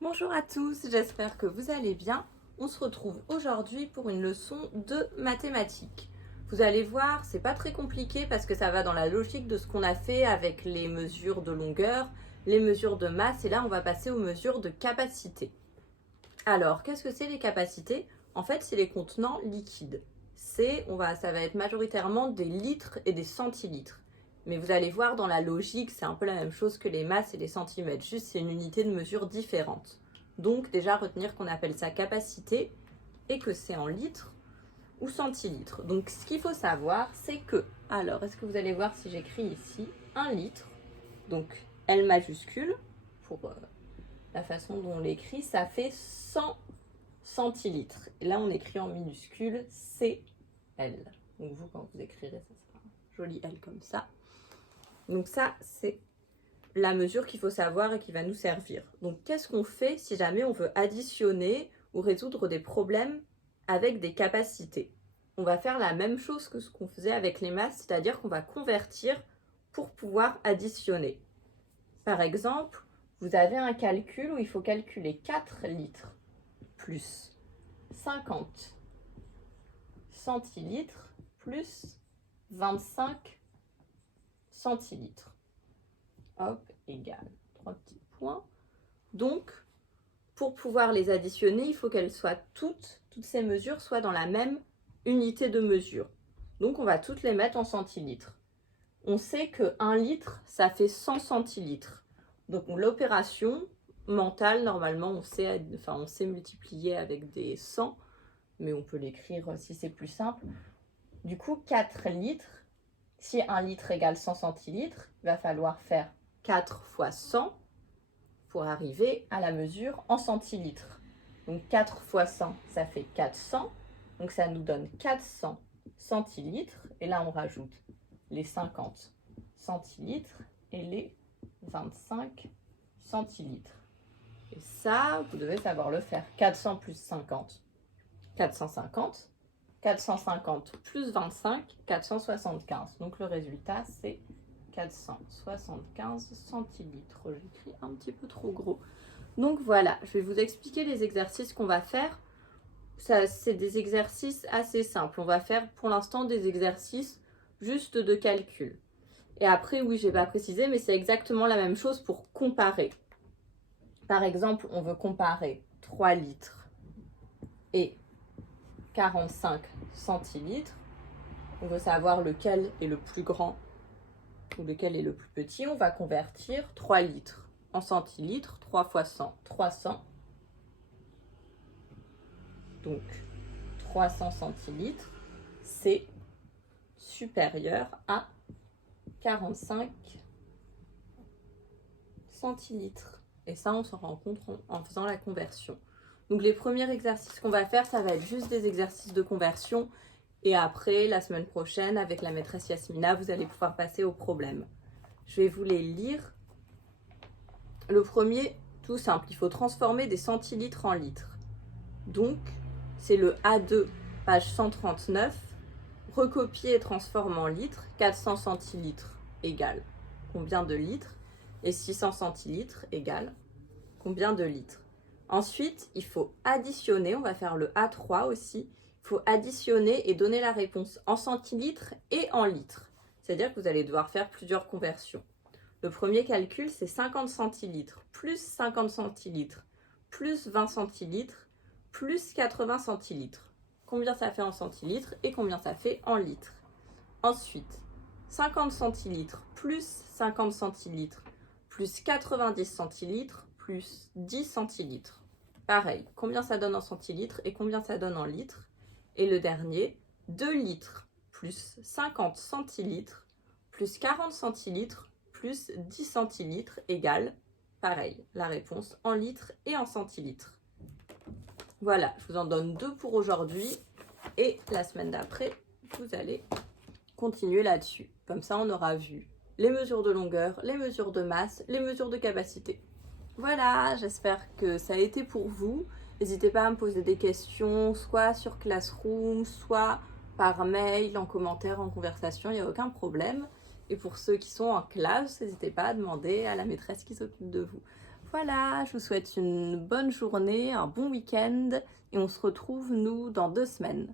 Bonjour à tous, j'espère que vous allez bien. On se retrouve aujourd'hui pour une leçon de mathématiques. Vous allez voir, c'est pas très compliqué parce que ça va dans la logique de ce qu'on a fait avec les mesures de longueur, les mesures de masse et là on va passer aux mesures de capacité. Alors, qu'est-ce que c'est les capacités? En fait, c'est les contenants liquides. Ça va être majoritairement des litres et des centilitres. Mais vous allez voir dans la logique, c'est un peu la même chose que les masses et les centimètres, juste c'est une unité de mesure différente. Donc déjà retenir qu'on appelle ça capacité et que c'est en litres ou centilitres. Donc ce qu'il faut savoir, c'est que, alors est-ce que vous allez voir si j'écris ici 1 litre, donc L majuscule, pour la façon dont on l'écrit, ça fait 100 centilitres. Et là on écrit en minuscule CL. Donc vous quand vous écrirez, ça sera un joli L comme ça. Donc ça, c'est la mesure qu'il faut savoir et qui va nous servir. Donc qu'est-ce qu'on fait si jamais on veut additionner ou résoudre des problèmes avec des capacités? On va faire la même chose que ce qu'on faisait avec les masses, c'est-à-dire qu'on va convertir pour pouvoir additionner. Par exemple, vous avez un calcul où il faut calculer 4 litres plus 50 centilitres plus 25 centilitres. Hop, égale 3 petits points. Donc, pour pouvoir les additionner, il faut qu'elles soient toutes ces mesures soient dans la même unité de mesure. Donc, on va toutes les mettre en centilitres. On sait que 1 litre, ça fait 100 centilitres. Donc, l'opération mentale, normalement, on sait multiplier avec des 100, mais on peut l'écrire si c'est plus simple. Du coup, 4 litres, si 1 litre égale 100 centilitres, il va falloir faire 4 fois 100 pour arriver à la mesure en centilitres. Donc 4 fois 100, ça fait 400. Donc ça nous donne 400 centilitres. Et là, on rajoute les 50 centilitres et les 25 centilitres. Et ça, vous devez savoir le faire. 400 plus 50, 450. 450 plus 25, 475. Donc le résultat, c'est 475 centilitres. J'écris un petit peu trop gros. Donc voilà, je vais vous expliquer les exercices qu'on va faire. C'est des exercices assez simples. On va faire pour l'instant des exercices juste de calcul. Et après, oui, je n'ai pas précisé, mais c'est exactement la même chose pour comparer. Par exemple, on veut comparer 3 litres et 45 centilitres. On veut savoir lequel est le plus grand ou lequel est le plus petit. On va convertir 3 litres en centilitres. 3 fois 100, 300. Donc 300 centilitres, c'est supérieur à 45 centilitres. Et ça, on s'en rend compte en faisant la conversion. Donc les premiers exercices qu'on va faire, ça va être juste des exercices de conversion. Et après, la semaine prochaine, avec la maîtresse Yasmina, vous allez pouvoir passer au problème. Je vais vous les lire. Le premier, tout simple, il faut transformer des centilitres en litres. Donc, c'est le A2, page 139. Recopier et transformer en litres. 400 centilitres égale combien de litres? Et 600 centilitres égale combien de litres? Ensuite, il faut additionner, on va faire le A3 aussi. Il faut additionner et donner la réponse en centilitres et en litres. C'est-à-dire que vous allez devoir faire plusieurs conversions. Le premier calcul, c'est 50 centilitres plus 50 centilitres plus 20 centilitres plus 80 centilitres. Combien ça fait en centilitres et combien ça fait en litres? Ensuite, 50 centilitres plus 50 centilitres plus 90 centilitres plus 10 centilitres. Pareil, combien ça donne en centilitres et combien ça donne en litres? Et le dernier, 2 litres plus 50 centilitres plus 40 centilitres plus 10 centilitres égale, pareil, la réponse en litres et en centilitres. Voilà, je vous en donne 2 pour aujourd'hui et la semaine d'après, vous allez continuer là-dessus. Comme ça, on aura vu les mesures de longueur, les mesures de masse, les mesures de capacité. Voilà, j'espère que ça a été pour vous. N'hésitez pas à me poser des questions, soit sur Classroom, soit par mail, en commentaire, en conversation, il n'y a aucun problème. Et pour ceux qui sont en classe, n'hésitez pas à demander à la maîtresse qui s'occupe de vous. Voilà, je vous souhaite une bonne journée, un bon week-end et on se retrouve nous dans 2 semaines.